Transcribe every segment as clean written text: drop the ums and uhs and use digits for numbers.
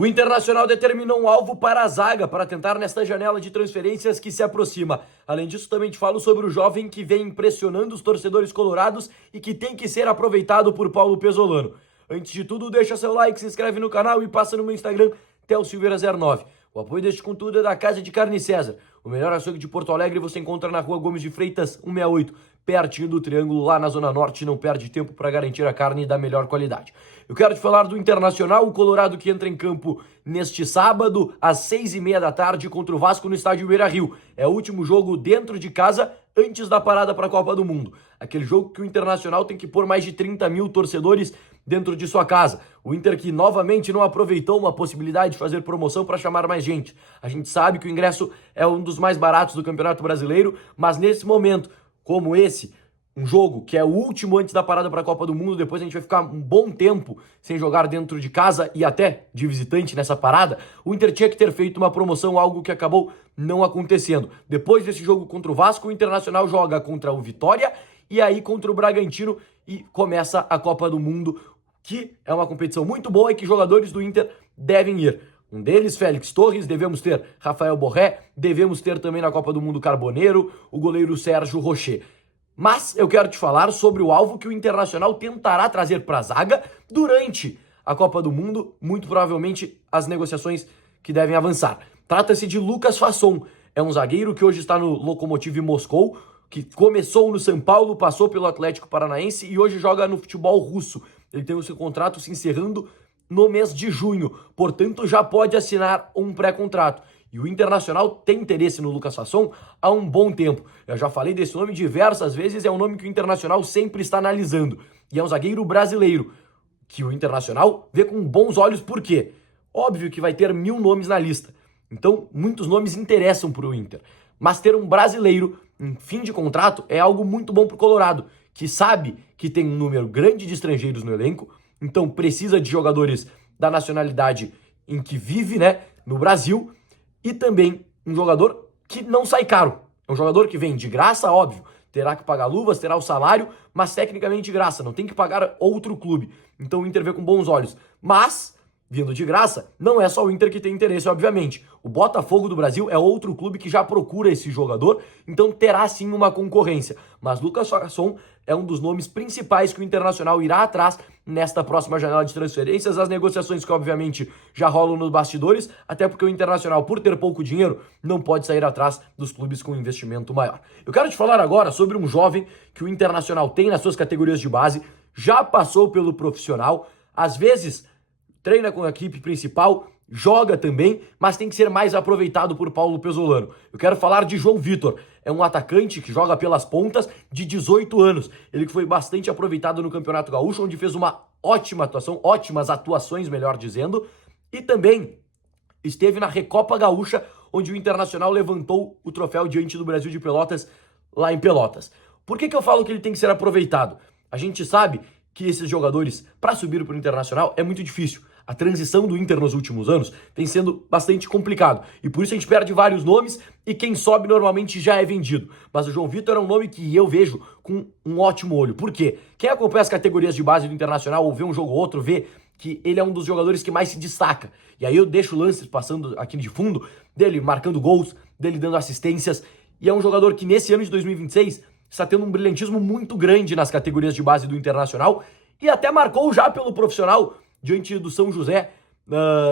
O Internacional determinou um alvo para a zaga para tentar nesta janela de transferências que se aproxima. Além disso, também te falo sobre o jovem que vem impressionando os torcedores colorados e que tem que ser aproveitado por Paulo Pesolano. Antes de tudo, deixa seu like, se inscreve no canal e passa no meu Instagram, TheoSilveira09. O apoio deste conteúdo é da Casa de Carne César. O melhor açougue de Porto Alegre você encontra na Rua Gomes de Freitas, 168, pertinho do Triângulo, lá na Zona Norte. Não perde tempo para garantir a carne da melhor qualidade. Eu quero te falar do Internacional, o Colorado que entra em campo neste sábado, às 6h30 da tarde, contra o Vasco no estádio Beira-Rio. É o último jogo dentro de casa, antes da parada para a Copa do Mundo. Aquele jogo que o Internacional tem que pôr mais de 30 mil torcedores dentro de sua casa. O Inter que novamente não aproveitou uma possibilidade de fazer promoção para chamar mais gente. A gente sabe que o ingresso é um dos mais baratos do Campeonato Brasileiro, mas nesse momento, como esse, um jogo que é o último antes da parada para a Copa do Mundo, depois a gente vai ficar um bom tempo sem jogar dentro de casa e até de visitante nessa parada, o Inter tinha que ter feito uma promoção, algo que acabou não acontecendo. Depois desse jogo contra o Vasco, o Internacional joga contra o Vitória e aí contra o Bragantino e começa a Copa do Mundo, que é uma competição muito boa e que jogadores do Inter devem ir. Um deles, Félix Torres, devemos ter Rafael Borré, devemos ter também na Copa do Mundo Carboneiro, o goleiro Sérgio Rocher. Mas eu quero te falar sobre o alvo que o Internacional tentará trazer para a zaga durante a Copa do Mundo, muito provavelmente as negociações que devem avançar. Trata-se de Lucas Fasson, é um zagueiro que hoje está no Lokomotiv Moscou, que começou no São Paulo, passou pelo Atlético Paranaense e hoje joga no futebol russo. Ele tem o seu contrato se encerrando no mês de junho, portanto já pode assinar um pré-contrato. E o Internacional tem interesse no Lucas Fasson há um bom tempo. Eu já falei desse nome diversas vezes, é um nome que o Internacional sempre está analisando. E é um zagueiro brasileiro, que o Internacional vê com bons olhos. Por quê? Óbvio que vai ter 1000 nomes na lista. Então, muitos nomes interessam para o Inter. Mas ter um brasileiro em fim de contrato é algo muito bom para o Colorado, que sabe que tem um número grande de estrangeiros no elenco, então precisa de jogadores da nacionalidade em que vive, né, no Brasil, e também um jogador que não sai caro. É um jogador que vem de graça, óbvio, terá que pagar luvas, terá o salário, mas tecnicamente de graça, não tem que pagar outro clube. Então o Inter vê com bons olhos. Mas, vindo de graça, não é só o Inter que tem interesse, obviamente. O Botafogo do Brasil é outro clube que já procura esse jogador, então terá sim uma concorrência. Mas Lucas Fasson é um dos nomes principais que o Internacional irá atrás nesta próxima janela de transferências. As negociações que obviamente já rolam nos bastidores, até porque o Internacional, por ter pouco dinheiro, não pode sair atrás dos clubes com investimento maior. Eu quero te falar agora sobre um jovem que o Internacional tem nas suas categorias de base, já passou pelo profissional, às vezes treina com a equipe principal, joga também, mas tem que ser mais aproveitado por Paulo Pesolano. Eu quero falar de João Vitor, é um atacante que joga pelas pontas de 18 anos. Ele que foi bastante aproveitado no Campeonato Gaúcho, onde fez uma ótima atuação, ótimas atuações, melhor dizendo, e também esteve na Recopa Gaúcha, onde o Internacional levantou o troféu diante do Brasil de Pelotas, lá em Pelotas. Por que eu falo que ele tem que ser aproveitado? A gente sabe que esses jogadores, para subir para o Internacional, é muito difícil. A transição do Inter nos últimos anos tem sendo bastante complicado. E por isso a gente perde vários nomes e quem sobe normalmente já é vendido. Mas o João Vitor é um nome que eu vejo com um ótimo olho. Por quê? Quem acompanha as categorias de base do Internacional ou vê um jogo ou outro, vê que ele é um dos jogadores que mais se destaca. E aí eu deixo lances passando aqui de fundo, dele marcando gols, dele dando assistências. E é um jogador que nesse ano de 2026 está tendo um brilhantismo muito grande nas categorias de base do Internacional e até marcou já pelo profissional diante do São José,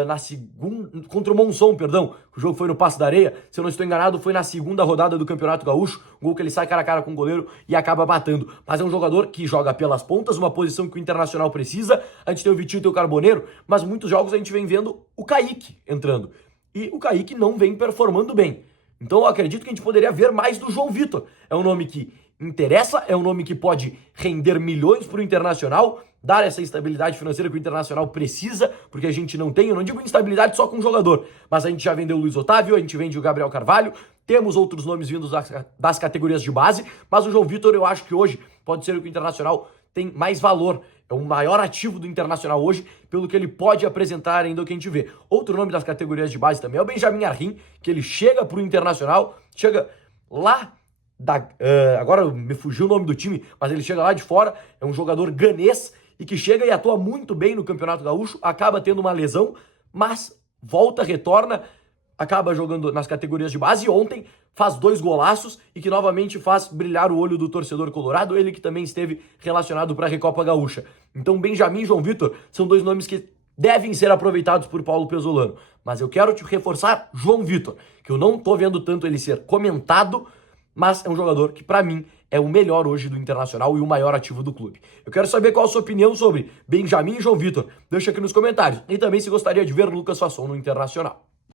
na segunda, contra o Monson, perdão. O jogo foi no Passo da Areia, se eu não estou enganado, foi na segunda rodada do Campeonato Gaúcho, um gol que ele sai cara a cara com o goleiro e acaba batendo. Mas é um jogador que joga pelas pontas, uma posição que o Internacional precisa. A gente tem o Vitinho e tem o Carboneiro, mas muitos jogos a gente vem vendo o Kaique entrando. E o Kaique não vem performando bem. Então eu acredito que a gente poderia ver mais do João Vitor. É um nome que interessa, é um nome que pode render milhões para o Internacional, dar essa estabilidade financeira que o Internacional precisa, porque a gente não tem, eu não digo instabilidade só com o jogador, mas a gente já vendeu o Luiz Otávio, a gente vende o Gabriel Carvalho, temos outros nomes vindos das categorias de base, mas o João Vitor eu acho que hoje pode ser o que o Internacional tem mais valor, é o maior ativo do Internacional hoje, pelo que ele pode apresentar ainda o que a gente vê. Outro nome das categorias de base também é o Benjamin Arrim, que ele chega para o Internacional, chega lá agora me fugiu o nome do time, mas ele chega lá de fora, é um jogador ganês e que chega e atua muito bem no Campeonato Gaúcho, acaba tendo uma lesão, mas volta, retorna, acaba jogando nas categorias de base e ontem faz 2 golaços e que novamente faz brilhar o olho do torcedor colorado, ele que também esteve relacionado para a Recopa Gaúcha. Então Benjamin e João Vitor são 2 nomes que devem ser aproveitados por Paulo Pesolano, mas eu quero te reforçar João Vitor, que eu não tô vendo tanto ele ser comentado, mas é um jogador que para mim é o melhor hoje do Internacional e o maior ativo do clube. Eu quero saber qual a sua opinião sobre Benjamin e João Vitor. Deixa aqui nos comentários. E também se gostaria de ver Lucas Fasson no Internacional.